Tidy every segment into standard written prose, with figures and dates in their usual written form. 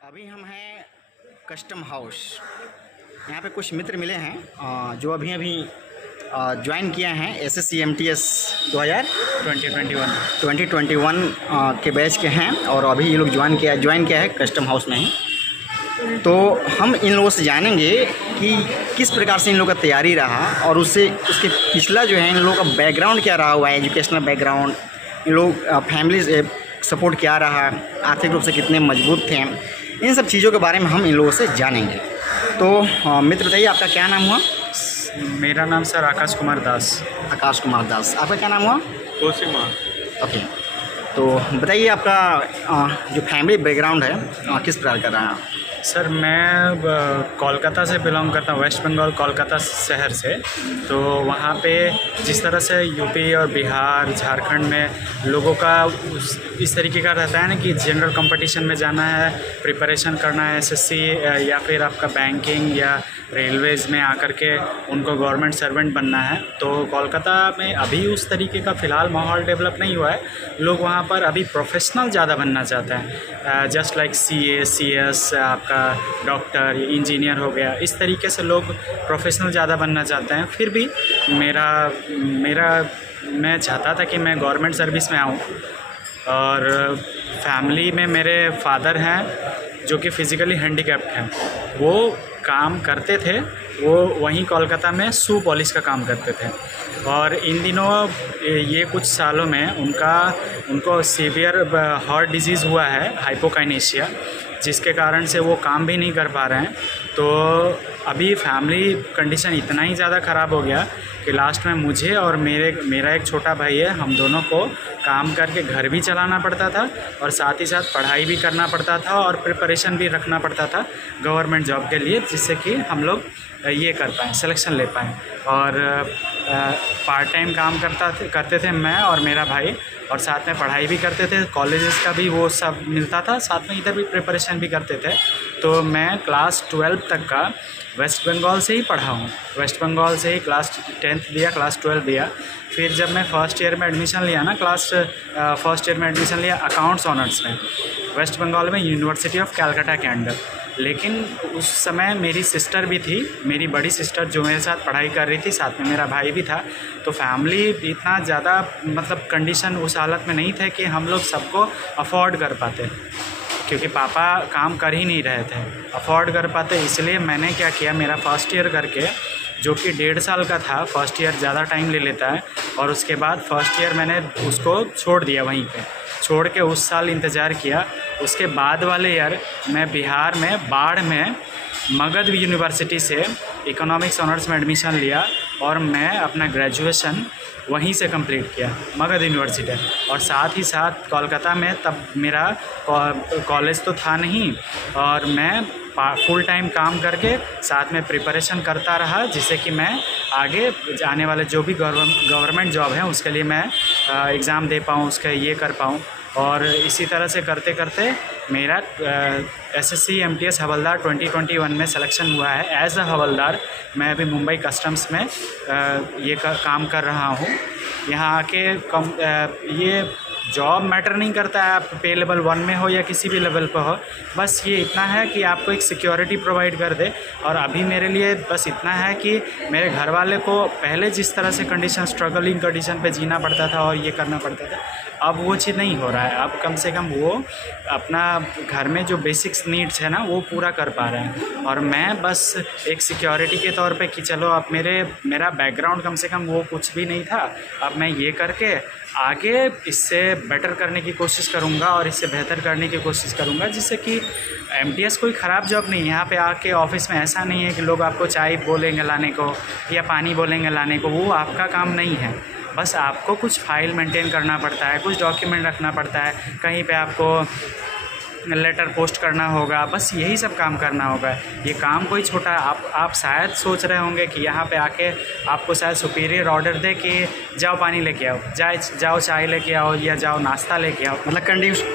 अभी हम हैं कस्टम हाउस। यहाँ पे कुछ मित्र मिले हैं जो अभी अभी ज्वाइन किए हैं SSC-MTS 2021 के बैच के हैं और अभी ये लोग ज्वाइन किया है कस्टम हाउस में ही। तो हम इन लोगों से जानेंगे कि किस प्रकार से इन लोगों का तैयारी रहा और उसके पिछला जो है इन लोगों का बैकग्राउंड क्या रहा हुआ है, एजुकेशनल बैकग्राउंड, इन लोग फैमिली सपोर्ट क्या रहा, आर्थिक रूप से कितने मजबूत थे, इन सब चीज़ों के बारे में हम इन लोगों से जानेंगे। तो मित्र बताइए, आपका क्या नाम हुआ? मेरा नाम सर आकाश कुमार दास। आकाश कुमार दास। आपका क्या नाम हुआ? कोशिमा। ओके, तो बताइए आपका जो फैमिली बैकग्राउंड है किस प्रकार का रहा? सर मैं कोलकाता से बिलोंग करता हूँ, वेस्ट बंगाल कोलकाता शहर से। तो वहाँ पे जिस तरह से यूपी और बिहार झारखंड में लोगों का इस तरीके का रहता है ना कि जनरल कंपटीशन में जाना है, प्रिपरेशन करना है SSC या फिर आपका बैंकिंग या रेलवेज़ में आकर के उनको गवर्नमेंट सर्वेंट बनना है। तो कोलकाता में अभी उस तरीके का फ़िलहाल माहौल डेवलप नहीं हुआ है। लोग वहाँ पर अभी प्रोफेशनल ज़्यादा बनना चाहते हैं, जस्ट लाइक CA CS, आपका डॉक्टर, इंजीनियर हो गया, इस तरीके से लोग प्रोफेशनल ज़्यादा बनना चाहते हैं। फिर भी मैं चाहता था कि मैं गवर्नमेंट सर्विस में आऊँ। और फैमिली में मेरे फादर हैं जो कि फ़िज़िकली हैंडीकैप्ड हैं, वो काम करते थे, वो वहीं कोलकाता में शू पॉलिश का काम करते थे। और इन दिनों ये कुछ सालों में उनको सीवियर हार्ट डिजीज़ हुआ है, हाइपोकाइनेशिया, जिसके कारण से वो काम भी नहीं कर पा रहे हैं। तो अभी फैमिली कंडीशन इतना ही ज़्यादा ख़राब हो गया कि लास्ट में मुझे और मेरा एक छोटा भाई है, हम दोनों को काम करके घर भी चलाना पड़ता था और साथ ही साथ पढ़ाई भी करना पड़ता था और प्रिपरेशन भी रखना पड़ता था गवर्नमेंट जॉब के लिए, जिससे कि हम लोग ये कर पाएँ, सिलेक्शन ले पाएँ। और पार्ट टाइम काम करते थे मैं और मेरा भाई, और साथ में पढ़ाई भी करते थे, कॉलेजेस का भी वो सब मिलता था, साथ में इधर भी प्रिपरेशन भी करते थे। तो मैं क्लास 12 तक का वेस्ट बंगाल से ही पढ़ा हूँ। वेस्ट बंगाल से ही क्लास 10th दिया, क्लास 12 दिया। फिर जब मैं फर्स्ट ईयर में एडमिशन लिया ना, फर्स्ट ईयर में एडमिशन लिया अकाउंट्स ऑनर्स में, वेस्ट बंगाल में यूनिवर्सिटी ऑफ कैलकाटा के अंडर। लेकिन उस समय मेरी सिस्टर भी थी, मेरी बड़ी सिस्टर जो मेरे साथ पढ़ाई कर रही थी, साथ में मेरा भाई भी था। तो फैमिली इतना ज़्यादा मतलब कंडीशन उस हालत में नहीं थे कि हम लोग सबको अफोर्ड कर पाते, क्योंकि पापा काम कर ही नहीं रहे थे, अफोर्ड कर पाते। इसलिए मैंने क्या किया, मेरा फर्स्ट ईयर करके, जो कि 1.5 साल का था, फर्स्ट ईयर ज़्यादा टाइम ले लेता है, और उसके बाद फर्स्ट ईयर मैंने उसको छोड़ दिया, वहीं पे छोड़ के उस साल इंतज़ार किया। उसके बाद वाले ईयर मैं बिहार में बाढ़ में मगध यूनिवर्सिटी से इकोनॉमिक्स ऑनर्स में एडमिशन लिया और मैं अपना ग्रेजुएशन वहीं से कंप्लीट किया, मगध यूनिवर्सिटी। और साथ ही साथ कोलकाता में तब मेरा कॉलेज तो था नहीं, और मैं फुल टाइम काम करके साथ में प्रिपरेशन करता रहा, जिससे कि मैं आगे आने वाले जो भी गवर्नमेंट जॉब है उसके लिए मैं एग्ज़ाम दे पाऊँ, उसका ये कर पाऊँ। और इसी तरह से करते करते मेरा SSC-MTS हवलदार 2021 में सिलेक्शन हुआ है। एज अ हवलदार मैं अभी मुंबई कस्टम्स में ये काम कर रहा हूँ। यहाँ आके ये जॉब मैटर नहीं करता है, आप पे लेवल 1 में हो या किसी भी लेवल पर हो, बस ये इतना है कि आपको एक सिक्योरिटी प्रोवाइड कर दे। और अभी मेरे लिए बस इतना है कि मेरे घर वाले को पहले जिस तरह से स्ट्रगलिंग कंडीशन पे जीना पड़ता था और ये करना पड़ता था, अब वो चीज़ नहीं हो रहा है। अब कम से कम वो अपना घर में जो बेसिक्स नीड्स है ना, वो पूरा कर पा रहे हैं। और मैं बस एक सिक्योरिटी के तौर पे कि चलो अब मेरा बैकग्राउंड कम से कम वो कुछ भी नहीं था, अब मैं ये करके आगे इससे बेटर करने की कोशिश करूँगा और इससे बेहतर करने की कोशिश करूँगा, जिससे कि MTS कोई ख़राब जॉब नहीं है। यहाँ पे आके ऑफिस में ऐसा नहीं है कि लोग आपको चाय बोलेंगे लाने को या पानी बोलेंगे लाने को, वो आपका काम नहीं है। बस आपको कुछ फाइल मेंटेन करना पड़ता है, कुछ डॉक्यूमेंट रखना पड़ता है, कहीं पे आपको लेटर पोस्ट करना होगा, बस यही सब काम करना होगा। ये काम कोई छोटा, आप शायद सोच रहे होंगे कि यहाँ पे आके आपको शायद सुपीरियर ऑर्डर दे कि जाओ पानी लेके आओ, जाओ चाय लेके आओ या जाओ नाश्ता लेके आओ, मतलब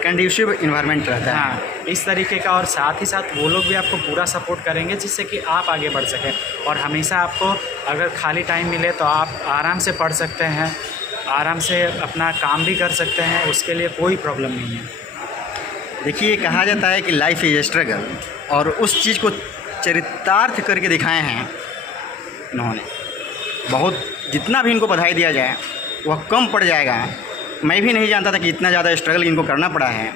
कंड्यूसिव इन्वायरमेंट रहता है। हाँ, इस तरीके का। और साथ ही साथ वो लोग भी आपको पूरा सपोर्ट करेंगे, जिससे कि आप आगे बढ़ सकें। और हमेशा आपको अगर खाली टाइम मिले तो आप आराम से पढ़ सकते हैं, आराम से अपना काम भी कर सकते हैं, उसके लिए कोई प्रॉब्लम नहीं है। देखिए, कहा जाता है कि लाइफ इज स्ट्रगल, और उस चीज़ को चरितार्थ करके दिखाए हैं इन्होंने। बहुत, जितना भी इनको बधाई दिया जाए वह कम पड़ जाएगा। मैं भी नहीं जानता था कि इतना ज़्यादा स्ट्रगल इनको करना पड़ा है।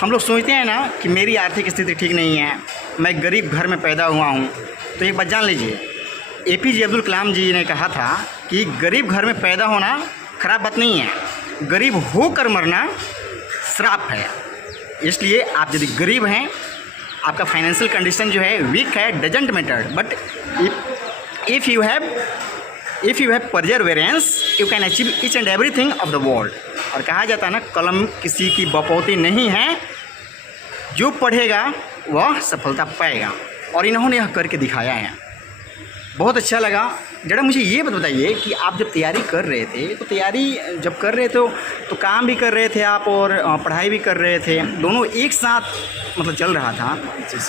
हम लोग सोचते हैं ना कि मेरी आर्थिक स्थिति ठीक नहीं है, मैं गरीब घर में पैदा हुआ हूँ। तो एक बात जान लीजिए, APJ अब्दुल कलाम जी ने कहा था कि गरीब घर में पैदा होना खराब बात नहीं है, गरीब होकर मरना श्राप है। इसलिए आप यदि गरीब हैं, आपका फाइनेंशियल कंडीशन जो है वीक है, doesn't matter, but if you have Perseverance you can achieve each and everything of the world. और कहा जाता है ना, कलम किसी की बपौती नहीं है, जो पढ़ेगा वह सफलता पाएगा। और इन्होंने यह करके दिखाया है। बहुत अच्छा लगा। जरा मुझे ये बताइए कि आप जब तैयारी कर रहे थे, तो तैयारी जब कर रहे थे तो काम भी कर रहे थे आप और पढ़ाई भी कर रहे थे, दोनों एक साथ मतलब चल रहा था,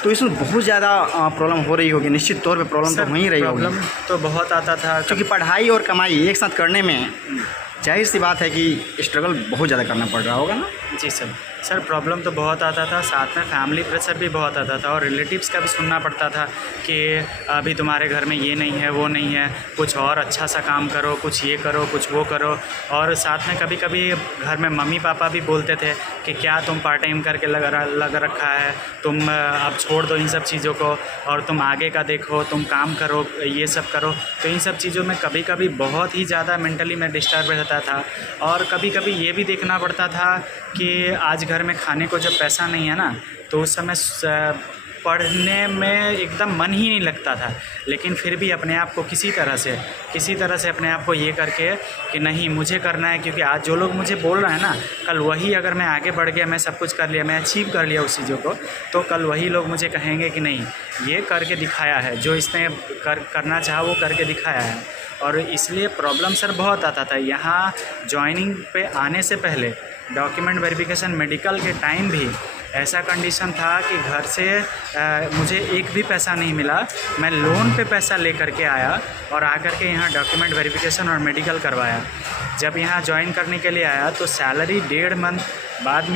तो इसमें बहुत ज़्यादा प्रॉब्लम हो रही होगी। निश्चित तौर पे प्रॉब्लम तो हो ही रही होगी। प्रॉब्लम तो बहुत आता था, क्योंकि पढ़ाई और कमाई एक साथ करने में जाहिर सी बात है कि स्ट्रगल बहुत ज़्यादा करना पड़ रहा होगा ना। जी सर प्रॉब्लम तो बहुत आता था, साथ में फैमिली प्रेशर भी बहुत आता था और रिलेटिव्स का भी सुनना पड़ता था कि अभी तुम्हारे घर में ये नहीं है, वो नहीं है, कुछ और अच्छा सा काम करो, कुछ ये करो, कुछ वो करो। और साथ में कभी कभी घर में मम्मी पापा भी बोलते थे कि क्या तुम पार्ट टाइम करके लग रखा है, तुम अब छोड़ दो इन सब चीज़ों को और तुम आगे का देखो, तुम काम करो, ये सब करो। तो इन सब चीज़ों में कभी कभी बहुत ही ज़्यादा मेंटली मैं डिस्टर्ब रहता था। और कभी कभी ये भी देखना पड़ता था कि आज घर में खाने को जब पैसा नहीं है ना, तो उस समय पढ़ने में एकदम मन ही नहीं लगता था। लेकिन फिर भी अपने आप को किसी तरह से अपने आप को ये करके कि नहीं मुझे करना है, क्योंकि आज जो लोग मुझे बोल रहे हैं ना, कल वही अगर मैं आगे बढ़ गया, मैं सब कुछ कर लिया, मैं अचीव कर लिया उस चीज़ों को, तो कल वही लोग मुझे कहेंगे कि नहीं ये करके दिखाया है, जो इसने करना चाहा वो करके दिखाया है। और इसलिए प्रॉब्लम सर बहुत आता था। यहाँ जॉइनिंग पे आने से पहले डॉक्यूमेंट वेरिफिकेशन मेडिकल के टाइम भी ऐसा कंडीशन था कि घर से मुझे एक भी पैसा नहीं मिला। मैं लोन पे पैसा ले करके आया और आकर के यहाँ डॉक्यूमेंट वेरिफिकेशन और मेडिकल करवाया। जब यहाँ ज्वाइन करने के लिए आया तो सैलरी 1.5 मंथ बाद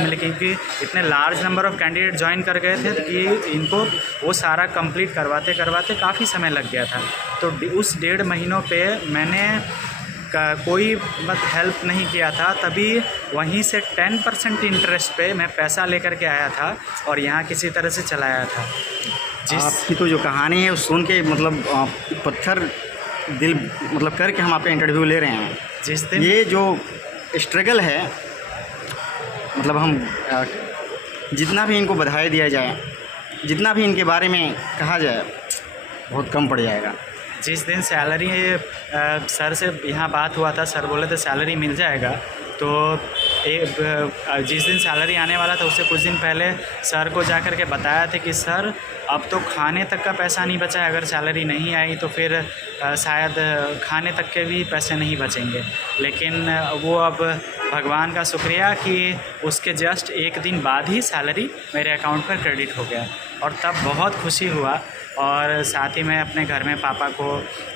मिली, क्योंकि इतने large number of candidate join कर गए थे कि इनको वो सारा कंप्लीट करवाते काफ़ी समय लग गया था। तो उस 1.5 महीनों पे मैंने कोई हेल्प नहीं किया था। तभी वहीं से 10% इंटरेस्ट पे मैं पैसा लेकर के आया था और यहाँ किसी तरह से चलाया था। आपकी तो जो कहानी है वो सुन के मतलब पत्थर दिल मतलब करके हम आपका इंटरव्यू ले रहे हैं। जिस दिन ये जो स्ट्रगल है, मतलब हम जितना भी इनको बधाई दिया जाए, जितना भी इनके बारे में कहा जाए, बहुत कम पड़ जाएगा। जिस दिन सैलरी सर से यहाँ बात हुआ था, सर बोले थे सैलरी मिल जाएगा। तो जिस दिन सैलरी आने वाला था उससे कुछ दिन पहले सर को जा कर के बताया था कि सर अब तो खाने तक का पैसा नहीं बचा है, अगर सैलरी नहीं आई तो फिर शायद खाने तक के भी पैसे नहीं बचेंगे। लेकिन वो अब भगवान का शुक्रिया कि उसके जस्ट एक दिन बाद ही सैलरी मेरे अकाउंट पर क्रेडिट हो गया और तब बहुत खुशी हुआ। और साथ ही मैं अपने घर में पापा को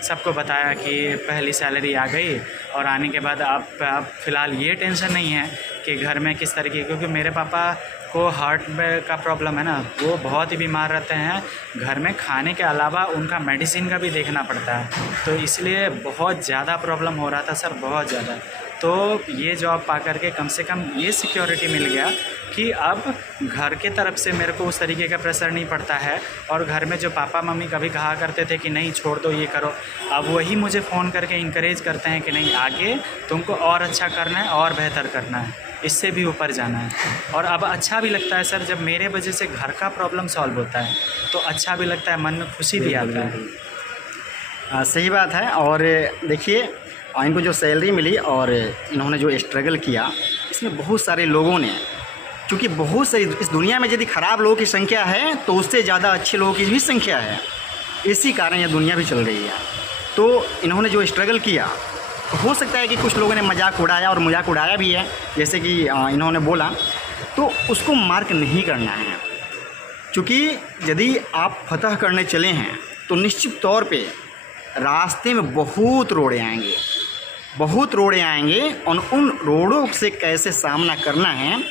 सबको बताया कि पहली सैलरी आ गई और आने के बाद अब फ़िलहाल ये टेंशन नहीं है कि घर में किस तरीके, क्योंकि मेरे पापा को हार्ट का प्रॉब्लम है ना, वो बहुत ही बीमार रहते हैं। घर में खाने के अलावा उनका मेडिसिन का भी देखना पड़ता है, तो इसलिए बहुत ज़्यादा प्रॉब्लम हो रहा था सर, बहुत ज़्यादा। तो ये जॉब पा करके कम से कम ये सिक्योरिटी मिल गया कि अब घर के तरफ से मेरे को उस तरीके का प्रेशर नहीं पड़ता है। और घर में जो पापा मम्मी कभी कहा करते थे कि नहीं छोड़ दो ये करो, अब वही मुझे फ़ोन करके इंकरेज करते हैं कि नहीं आगे तुमको और अच्छा करना है और बेहतर करना है, इससे भी ऊपर जाना है। और अब अच्छा भी लगता है सर, जब मेरे वजह से घर का प्रॉब्लम सॉल्व होता है तो अच्छा भी लगता है, मन में खुशी भी आता है। सही बात है। और देखिए इनको जो सैलरी मिली और इन्होंने जो स्ट्रगल किया, इसमें बहुत सारे लोगों ने, क्योंकि बहुत सारी इस दुनिया में यदि ख़राब लोगों की संख्या है तो उससे ज़्यादा अच्छे लोगों की भी संख्या है, इसी कारण यह दुनिया भी चल रही है। तो इन्होंने जो स्ट्रगल किया, तो हो सकता है कि कुछ लोगों ने मजाक उड़ाया और मजाक उड़ाया भी है, जैसे कि इन्होंने बोला, तो उसको मार्क नहीं करना है। क्योंकि यदि आप फतह करने चले हैं तो निश्चित तौर पे रास्ते में बहुत रोड़े आएंगे, बहुत रोड़े आएंगे और उन रोड़ों से कैसे सामना करना है,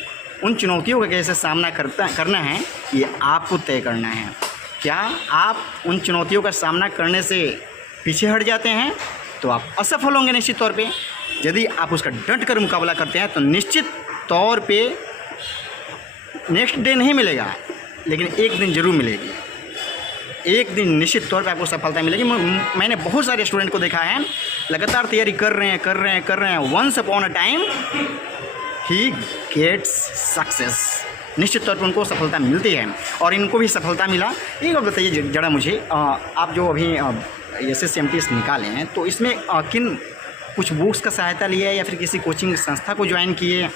उन चुनौतियों का कैसे सामना करना है, ये आपको तय करना है। क्या आप उन चुनौतियों का सामना करने से पीछे हट जाते हैं तो आप असफल होंगे निश्चित तौर पे। यदि आप उसका डट कर मुकाबला करते हैं तो निश्चित तौर पे नेक्स्ट डे नहीं मिलेगा, लेकिन एक दिन ज़रूर मिलेगी। एक दिन निश्चित तौर पे आपको सफलता मिलेगी। मैंने बहुत सारे स्टूडेंट को देखा है, लगातार तैयारी कर रहे हैं। Once upon a time he gets success. निश्चित तौर पर उनको सफलता मिलती है और इनको भी सफलता मिला। एक बात बताइए जरा मुझे, आप जो अभी SSC-MTS निकाले हैं तो इसमें किन कुछ बुक्स का सहायता लिया है या फिर किसी कोचिंग संस्था को ज्वाइन किए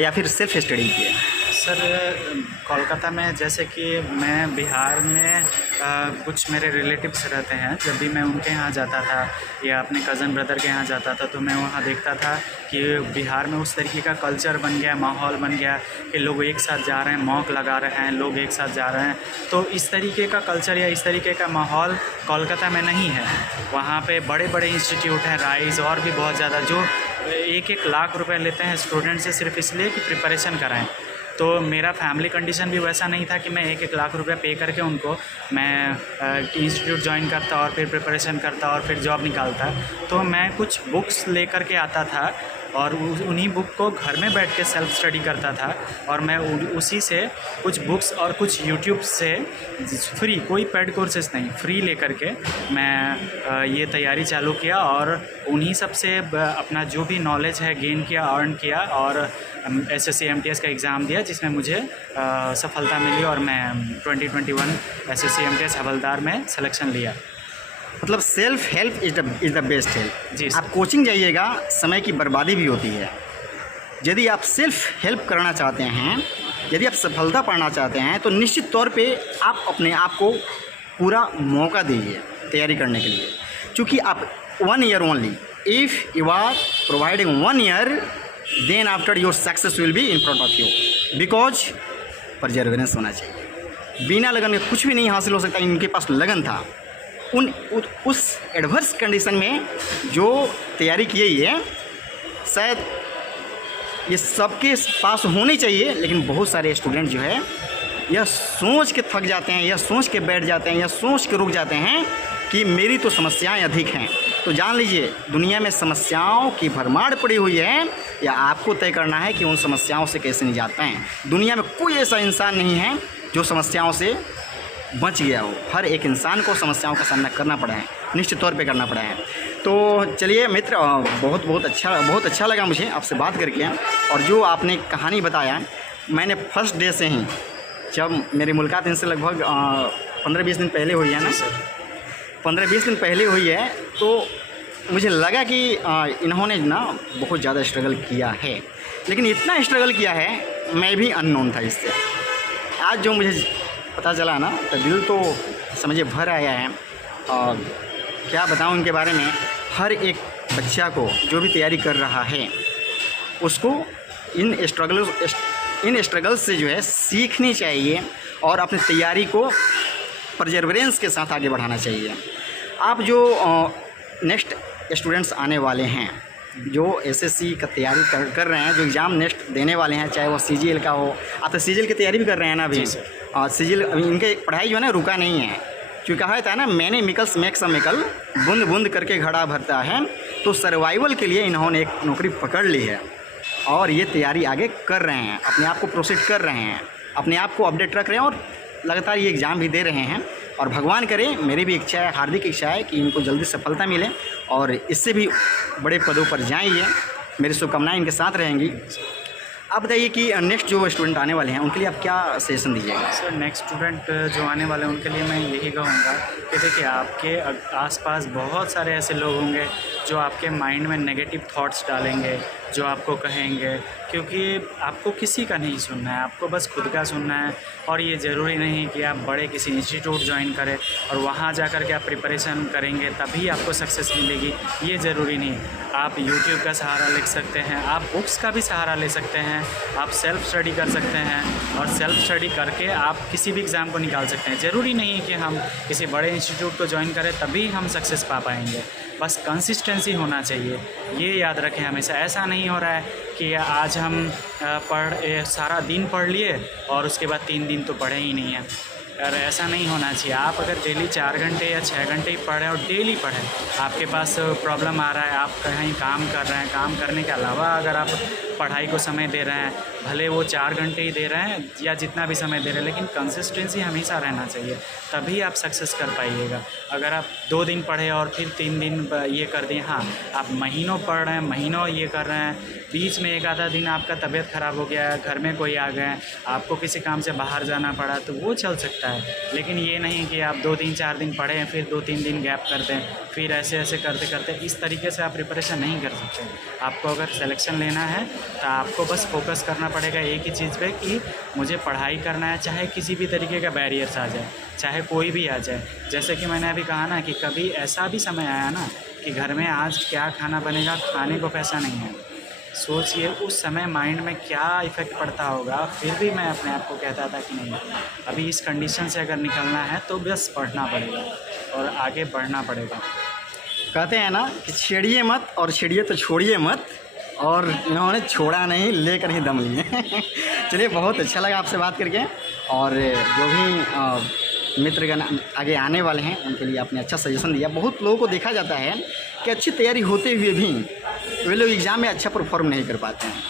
या फिर सेल्फ स्टडी किए? सर कोलकाता में, जैसे कि मैं बिहार में कुछ मेरे रिलेटिव्स रहते हैं, जब भी मैं उनके यहाँ जाता था या अपने कज़न ब्रदर के यहाँ जाता था तो मैं वहाँ देखता था कि बिहार में उस तरीके का कल्चर बन गया, माहौल बन गया कि लोग एक साथ जा रहे हैं, मॉक लगा रहे हैं, लोग एक साथ जा रहे हैं। तो इस तरीके का कल्चर या इस तरीके का माहौल कोलकाता में नहीं है। वहाँ पे बड़े बड़े इंस्टीट्यूट हैं, राइज़ और भी बहुत ज़्यादा, जो 1-1 लाख रुपए लेते हैं स्टूडेंट से सिर्फ इसलिए कि प्रिपरेशन कराएं। तो मेरा फैमिली कंडीशन भी वैसा नहीं था कि मैं 1-1 लाख रुपए पे करके उनको मैं इंस्टीट्यूट ज्वाइन करता और फिर प्रिपरेशन करता और फिर जॉब निकालता। तो मैं कुछ बुक्स लेकर के आता था और उन्हीं बुक को घर में बैठ के सेल्फ स्टडी करता था और मैं उसी से कुछ बुक्स और कुछ यूट्यूब से फ्री, कोई पेड कोर्सेज नहीं, फ्री लेकर के मैं ये तैयारी चालू किया और उन्हीं सब से अपना जो भी नॉलेज है गेन किया, अर्न किया और SSC-MTS का एग्ज़ाम दिया, जिसमें मुझे सफलता मिली और मैं 2021 SSC-MTS हवलदार में सिलेक्शन लिया। मतलब self help is the best help. जी आप कोचिंग जाइएगा, समय की बर्बादी भी होती है। यदि आप सेल्फ हेल्प करना चाहते हैं, यदि आप सफलता पाना चाहते हैं तो निश्चित तौर पे आप अपने आप को पूरा मौका दीजिए तैयारी करने के लिए। क्योंकि आप 1 year only, if you are providing 1 year, then after your success will be in front of you, because perseverance होना चाहिए। बिना लगन के कुछ भी नहीं हासिल हो सकता। इनके पास लगन था। उस एडवर्स कंडीशन में जो तैयारी की है, शायद ये सबके पास होनी चाहिए, लेकिन बहुत सारे स्टूडेंट जो है यह सोच के थक जाते हैं, यह सोच के बैठ जाते हैं, यह सोच के रुक जाते हैं कि मेरी तो समस्याएं अधिक हैं। तो जान लीजिए दुनिया में समस्याओं की भरमार पड़ी हुई है, या आपको तय करना है कि उन समस्याओं से कैसे निजात पाएँ। दुनिया में कोई ऐसा इंसान नहीं है जो समस्याओं से बच गया हो। हर एक इंसान को समस्याओं का सामना करना पड़ा है, निश्चित तौर पे करना पड़ा है। तो चलिए मित्र, बहुत अच्छा लगा मुझे आपसे बात करके। और जो आपने कहानी बताया, मैंने फर्स्ट डे से ही, जब मेरी मुलाकात इनसे लगभग 15-20 दिन पहले हुई है ना, 15-20 दिन पहले हुई है, तो मुझे लगा कि इन्होंने ना बहुत ज़्यादा स्ट्रगल किया है। लेकिन इतना स्ट्रगल किया है, मैं भी अननोन था इससे। आज जो मुझे पता चला ना तो दिल तो समझिए भर आया है। और क्या बताऊं इनके बारे में। हर एक बच्चा को जो भी तैयारी कर रहा है उसको इन स्ट्रगल्स से जो है सीखनी चाहिए और अपनी तैयारी को परजर्वेरेंस के साथ आगे बढ़ाना चाहिए। आप जो नेक्स्ट स्टूडेंट्स आने वाले हैं, जो SSC का तैयारी कर रहे हैं, जो एग्ज़ाम नेक्स्ट देने वाले हैं, चाहे वो CGL का हो, आप तो CGL की तैयारी भी कर रहे हैं ना अभी। और CGL इनके पढ़ाई जो है ना रुका नहीं है, क्योंकि कहा था ना मैनी मिकल्स मेक्स अ मिकल, बूंद बूंद करके घड़ा भरता है। तो सर्वाइवल के लिए इन्होंने एक नौकरी पकड़ ली है और ये तैयारी आगे कर रहे हैं, अपने आप को प्रोसीड कर रहे हैं, अपने आप को अपडेट रख रहे हैं और लगातार ये एग्ज़ाम भी दे रहे हैं। और भगवान करे, मेरी भी इच्छा है, हार्दिक इच्छा है कि इनको जल्दी सफलता मिले और इससे भी बड़े पदों पर जाएंगे। मेरी शुभकामनाएं इनके साथ रहेंगी। आप बताइए कि नेक्स्ट जो स्टूडेंट आने वाले हैं उनके लिए आप क्या सजेशन दीजिएगा? सर नेक्स्ट स्टूडेंट जो आने वाले हैं उनके लिए मैं यही कहूँगा कि देखिए, आपके आसपास बहुत सारे ऐसे लोग होंगे जो आपके माइंड में नेगेटिव थॉट्स डालेंगे, जो आपको कहेंगे, क्योंकि आपको किसी का नहीं सुनना है, आपको बस खुद का सुनना है। और ये ज़रूरी नहीं कि आप बड़े किसी इंस्टीट्यूट ज्वाइन करें और वहाँ जा कर के आप प्रिपरेशन करेंगे तभी आपको सक्सेस मिलेगी, ये ज़रूरी नहीं। आप यूट्यूब का सहारा ले सकते हैं, आप बुक्स का भी सहारा ले सकते हैं, आप सेल्फ़ स्टडी कर सकते हैं और सेल्फ़ स्टडी करके आप किसी भी एग्ज़ाम को निकाल सकते हैं। ज़रूरी नहीं कि हम किसी बड़े इंस्टीट्यूट को ज्वाइन करें तभी हम सक्सेस पा पाएंगे, बस कंसिस्टेंसी होना चाहिए, ये याद रखें हमेशा। ऐसा नहीं हो रहा है कि आज हम सारा दिन पढ़ लिए और उसके बाद 3 दिन तो पढ़े ही नहीं हैं। और ऐसा नहीं होना चाहिए। आप अगर डेली 4 घंटे या 6 घंटे ही पढ़ें और डेली पढ़ें, आपके पास प्रॉब्लम आ रहा है, आप कहीं काम कर रहे हैं, काम करने के अलावा अगर आप पढ़ाई को समय दे रहे हैं, भले वो 4 घंटे ही दे रहे हैं या जितना भी समय दे रहे हैं, लेकिन कंसिस्टेंसी हमेशा रहना चाहिए, तभी आप सक्सेस कर पाइएगा। अगर आप 2 दिन पढ़े और फिर 3 दिन ये कर दिए, हाँ आप महीनों पढ़ रहे हैं, महीनों ये कर रहे हैं, बीच में एक आधा दिन आपका तबीयत ख़राब हो गया है, घर में कोई आ गए, आपको किसी काम से बाहर जाना पड़ा, तो वो चल सकता है। लेकिन ये नहीं कि आप 2 दिन 4 दिन पढ़ें फिर 2-3 दिन गैप कर दें, फिर ऐसे ऐसे करते करते इस तरीके से आप प्रिपरेशन नहीं कर सकते। आपको अगर सिलेक्शन लेना है तो आपको बस फोकस करना पड़ेगा एक ही चीज़ पे कि मुझे पढ़ाई करना है, चाहे किसी भी तरीके का बैरियर्स आ जाए, चाहे कोई भी आ जाए। जैसे कि मैंने अभी कहा ना कि कभी ऐसा भी समय आया ना कि घर में आज क्या खाना बनेगा, खाने को पैसा नहीं है। सोचिए उस समय माइंड में क्या इफ़ेक्ट पड़ता होगा। फिर भी मैं अपने आप को कहता था कि नहीं, अभी इस कंडीशन से अगर निकलना है तो बस पढ़ना पड़ेगा और आगे बढ़ना पड़ेगा। कहते हैं ना कि छेड़िए मत और छेड़िए तो छोड़िए मत, और इन्होंने छोड़ा नहीं, लेकर ही दम लिए। चलिए, बहुत अच्छा लगा आपसे बात करके। और जो भी मित्रगण आगे आने वाले हैं उनके लिए आपने अच्छा सजेशन दिया। बहुत लोगों को देखा जाता है कि अच्छी तैयारी होते हुए भी वे लोग एग्ज़ाम में अच्छा परफॉर्म नहीं कर पाते हैं,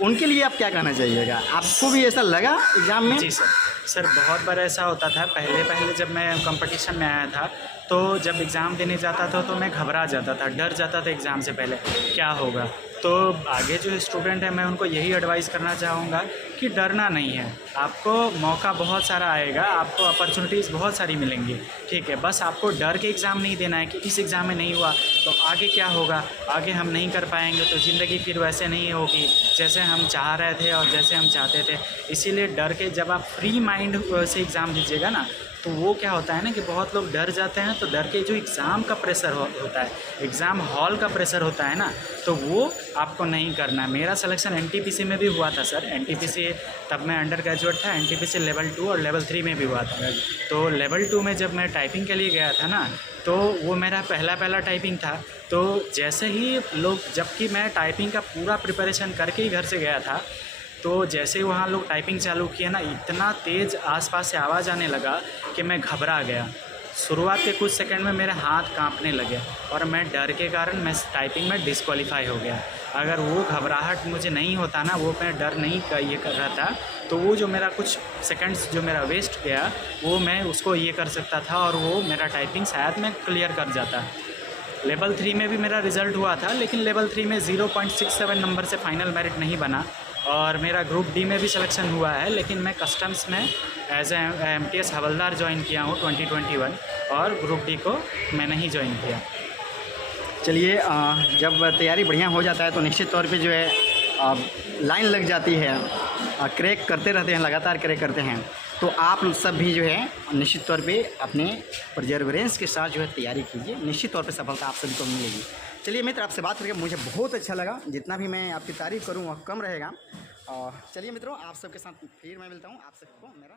उनके लिए आप क्या कहना चाहिएगा? आपको भी ऐसा लगा एग्ज़ाम में? जी सर, बहुत बार ऐसा होता था। पहले जब मैं कंपटीशन में आया था तो जब एग्ज़ाम देने जाता था तो मैं घबरा जाता था, डर जाता था एग्ज़ाम से पहले क्या होगा। तो आगे जो स्टूडेंट है मैं उनको यही एडवाइस करना चाहूँगा कि डरना नहीं है, आपको मौका बहुत सारा आएगा, आपको अपॉर्चुनिटीज़ बहुत सारी मिलेंगी, ठीक है। बस आपको डर के एग्ज़ाम नहीं देना है कि इस एग्ज़ाम में नहीं हुआ तो आगे क्या होगा, आगे हम नहीं कर पाएंगे तो ज़िंदगी फिर वैसे नहीं होगी जैसे हम चाह रहे थे और जैसे हम चाहते थे। इसीलिए डर के जब आप फ्री माइंड से एग्ज़ाम दीजिएगा ना, तो वो क्या होता है ना कि बहुत लोग डर जाते हैं, तो डर के जो एग्ज़ाम का प्रेशर होता है, एग्ज़ाम हॉल का प्रेशर होता है ना, तो वो आपको नहीं करना है। मेरा सिलेक्शन एनटीपीसी में भी हुआ था सर। एनटीपीसी तब मैं अंडर ग्रेजुएट था, एनटीपीसी लेवल 2 और लेवल 3 में भी हुआ था। तो लेवल 2 में जब मैं टाइपिंग के लिए गया था ना, तो वो मेरा पहला टाइपिंग था। तो जैसे ही लोग, जबकि मैं टाइपिंग का पूरा प्रिपरेशन करके ही घर से गया था, तो जैसे ही वहाँ लोग टाइपिंग चालू किए ना, इतना तेज़ आसपास से आवाज़ आने लगा कि मैं घबरा गया। शुरुआत के कुछ सेकंड में मेरे हाथ कांपने लगे और मैं डर के कारण मैं टाइपिंग में डिस्क्वालीफाई हो गया। अगर वो घबराहट मुझे नहीं होता ना, वो मैं डर नहीं ये कर रहा था, तो वो जो मेरा कुछ सेकंड्स जो मेरा वेस्ट गया, वो मैं उसको ये कर सकता था और वो मेरा टाइपिंग शायद मैं क्लियर कर जाता। लेवल 3 में भी मेरा रिज़ल्ट हुआ था, लेकिन लेवल 3 में 0.67 नंबर से फाइनल मेरिट नहीं बना और मेरा ग्रुप डी में भी सिलेक्शन हुआ है, लेकिन मैं कस्टम्स में एज MTS हवलदार ज्वाइन किया हूँ 2021 और ग्रुप डी को मैंने ही ज्वाइन किया। चलिए, जब तैयारी बढ़िया हो जाता है तो निश्चित तौर पे जो है लाइन लग जाती है, क्रैक करते रहते हैं, लगातार क्रैक करते हैं। तो आप सब भी जो है निश्चित तौर पे अपने परजर्वरेंस के साथ जो है तैयारी कीजिए, निश्चित तौर पे सफलता आप सभी को मिलेगी। चलिए मित्र, आपसे बात करके मुझे बहुत अच्छा लगा। जितना भी मैं आपकी तारीफ़ करूँ वह कम रहेगा। और चलिए मित्रों, आप सबके साथ फिर मैं मिलता हूँ। आप सबको मेरा